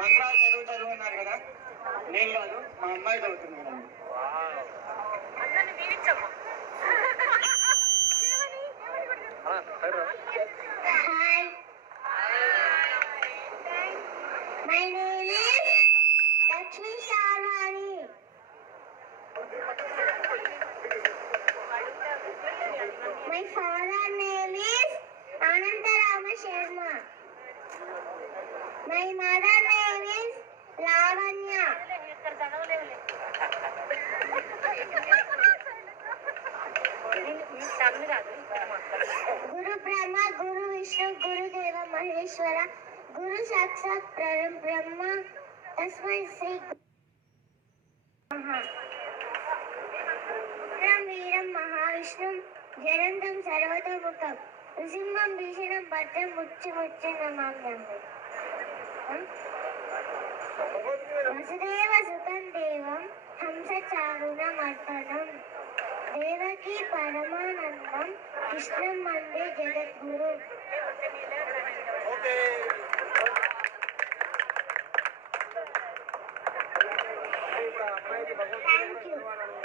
మంత్రాలు చదువు అన్నారు కదా, నేను కాదు మా అమ్మాయి చదువుతున్నాను. My name is Lakshmi Sharwani. My father name is Anantarama Sharma. My mother name is Lavanya. Guru Brahma, Guru Vishnu, Guru Deva Maheshwara, Guru Sakshat Param Brahma, Tasmai Sri Veeram Mahavishnu, Janandam Sarvatamukam, Nrisimham Bhishanam Bhadram Muchi Namamyam. Vasudeva Sutam Devam, Hamsa Charunam Arpanam, Devaki Paramanandam, Krishnam Mande Jagadguru. Thank you.